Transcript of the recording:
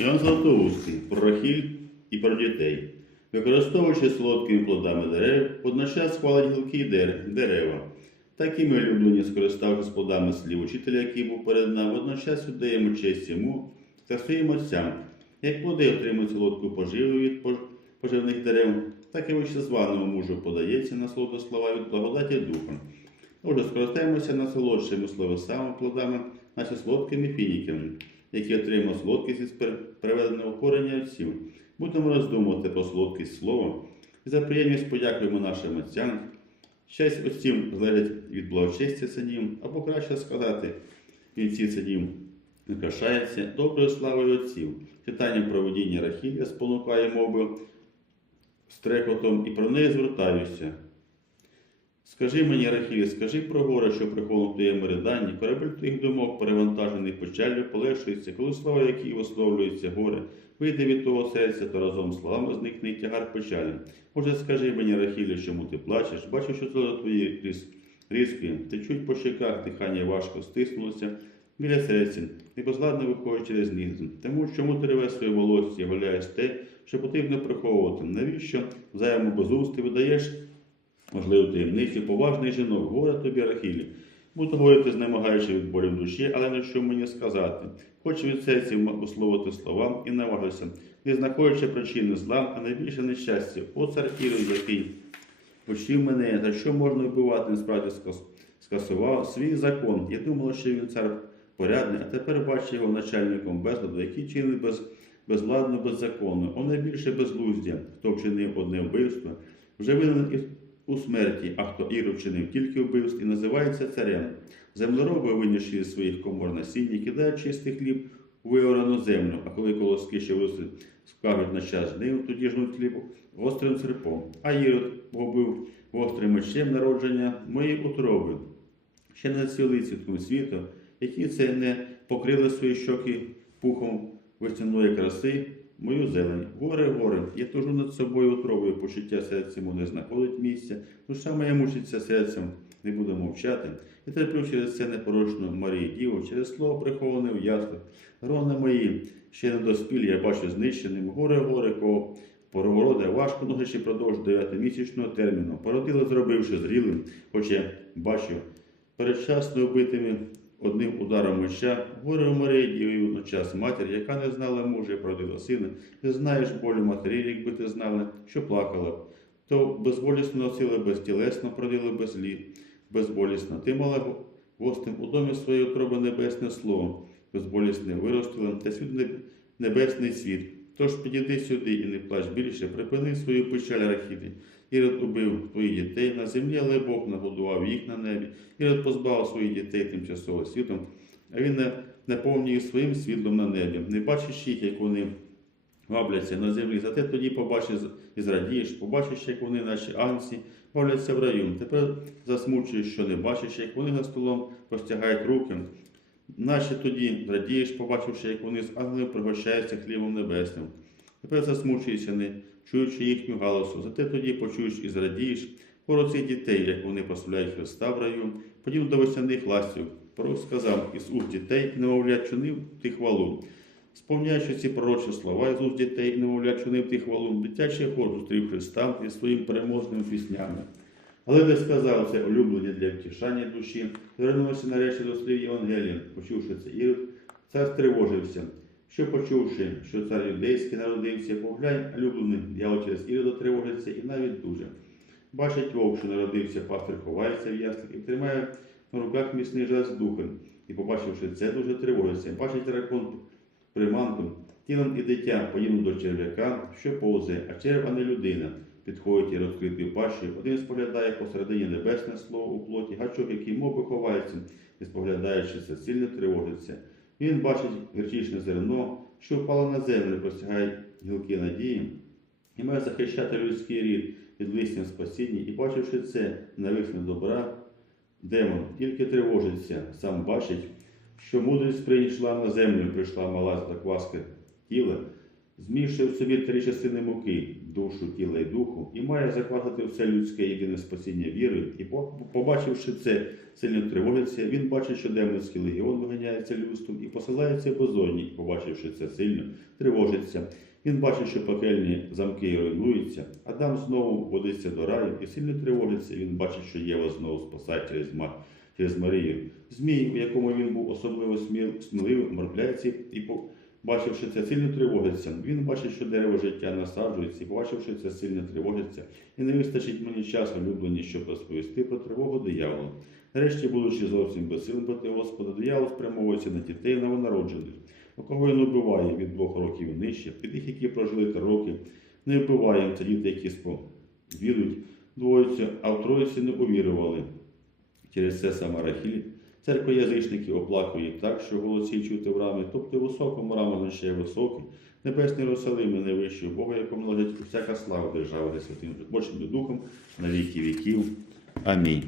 Іван Златоустий про Рахіль і про дітей. Використовуючи солодкими плодами дерев, водночас хвалить гілки й дерева. Так і ми, улюблені, скориставшись плодами слів учителя, який був перед нами, водночас віддаємо честь йому та своїм отцям. Як плоди отримують солодку поживу від поживних дерев, так і вищезваному мужу подається на солоду слова від благодаті Духа. Отже, скористаємося насолодшими словесами плодами, наче солодкими фініками, які отримав солодкість із переведеного корення отців. Будемо роздумувати про солодкість слова і за приємність подякуємо нашим отцям. Щастя отців залежить від благочестя синів, або краще сказати, вінці синів прикрашається доброю славою отців. Читання про водіння Рахілля спонукає мови стрекотом і про неї звертаюся. Скажи мені, Рахілі, скажи про горе, що приховано в твоєму риданні, корабель твоїх думок, перевантажений печаллю, полегшується, коли слава, якій висловлюється горе, вийде від того серця, то разом з словами зникне й тягар печалі. Може, скажи мені, Рахілі, чому ти плачеш? Бачу, що сльози твої різ, різкі, течуть по щеках, дихання важко стиснулося біля серця, і безладно виходить через ніс. Тому чому ти ревеш своє волосся і гуляєш те, що потрібно приховувати? Навіщо взаємо безусти видаєш можливо, таємниці, поважний жінок, горе тобі, Рахілі. Буду говорити, знемагаючи від болю душі, але не що мені сказати. Хочу від серця условити слова і наважуся, не знаходячи причини зла, а найбільше нещастя. О цар Ірод, який почив мене, за що можна вбивати, насправді скас- скасував свій закон. Я думала, що він цар порядний, а тепер бачу його начальником безладу, який чинить без, безладно, беззаконно. О найбільше безглуздя, хто вчинив одне вбивство, вже винен і у смерті, а хто Ірод вчинив тільки вбивств і називається царем. Землероби виніші із своїх комор насіння, кидають чистий хліб у виорану землю, а коли колоски ще висли скажуть на час жнив, тоді жнуть хліб гострим серпом. А Ірод погубив гострим мечем народження моєї утроби. Ще не цілий цвітком світу, які це не покрили свої щоки пухом весняної краси, мою зелень. Горе, горе, я тужу над собою утробою, почуття серця йому не знаходить місця, душа моя мучиться серцем, не буду мовчати. І терплю через це непорочну Марію Діву, через слово приховане в яслах. Грони мої, ще не доспілі, я бачу знищеним. Горе, горе, кого порогороде, важко носячи продовж дев'ятимісячного терміну. Породили, зробивши зрілим, хоч я бачу, передчасно вбитими одним ударом меча, горе у Марії Діві водночас матір, яка не знала мужа і породила сина. Ти знаєш болю матері, якби ти знала, що плакала б. То безболісно носила, безтілесно продила без літ, безболісно. Ти мала гостем у домі своєї утроби небесне слово, безболісне виростила, та світ небесний світ. Тож підійди сюди і не плач більше, припини свою печаль Рахілі. Ірод убив твоїх дітей на землі, але Бог нагодував їх на небі. Ірод позбавив своїх дітей тимчасово світом, а він наповнює своїм світлом на небі. Не бачиш їх, як вони вабляться на землі, зате тоді побачиш і зрадієш, побачиш, як вони, наші ангці, вабляться в раю. Тепер засмучуєш, що не бачиш, як вони за столом простягають руки. Наче тоді радієш, побачивши, як вони з ангелів пригощаються хлібом небесним. Тепер засмучуєшся, не чуючи їхню галасу, зате тоді почуєш і зрадієш хору цих дітей, як вони прославляють Христа в раю, подібно до весняних ластів. Пророк сказав, із уст дітей, немовлять, чунив ти хвалу. Сповняючи ці пророчі слова із уст дітей, немовлять, чунив ти хвалу, дитячий хор зустрів Христа із своїм переможними піснями. Але не сказав це улюблення для втішання душі, звернулося нарешті до слів Євангелія, почувши це Ірод, цар стривожився. Що почувши, що цар юдейський народився, поглянь, улюблений, дьявол через Ірода тривожиться і навіть дуже. Бачить вовк, що народився, пастир ховається в яслах і тримає на руках міцний жар з духом. І, побачивши це, дуже тривожиться. Бачить ракон приманку, тілом і дитя, подібно до черв'яка, що повзе, а черв, а не людина. Підходить і розкритий пащі, один споглядає посередині небесне слово у плоті, гачок, який моби ховається, і споглядаючи це, сильно тривожиться. Він бачить гірчичне зерно, що впало на землю, простягає гілки надії, і має захищати людський рід від листям спасіння, і бачивши це, нависне добра, демон тільки тривожиться, сам бачить, що мудрість прийшла на землю, прийшла мала закваска тіла, змішує в собі три частини муки душу, тіла і духу, і має закладати все людське єдине спасіння вірою, і по- побачивши це, сильно тривожиться, він бачить, що демонський легіон виганяється людством і посилається безодні, і побачивши це сильно, тривожиться. Він бачить, що пекельні замки руйнуються, Адам знову водиться до раю і сильно тривожиться. Він бачить, що Єва знову спасає через, Ма- через Марію. Змій, у якому він був особливо сміл- сміливим, морпляється і, побачивши це, сильно тривожиться. Він бачить, що дерево життя насаджується, і побачивши це, сильно тривожиться. І не вистачить мені часу, улюблені, щоб розповісти про тривогу диявола. Нарешті, будучи зовсім безсилим проти Господа, диявол спрямовується на дітей новонароджених, у кого він убиває від двох років нижче, під тих, які прожили три роки, не вбиває це діти, які сповідують двоїцю, а в троїці не увірували. Через це сама Рахіль, церква язичників оплакує так, що голосі чути в рамі, тобто високому рама ще високий, небесний русалими, і найвищий Бога, якому належить всяка слава держави, де святим Божим духом на віки віків. Амінь.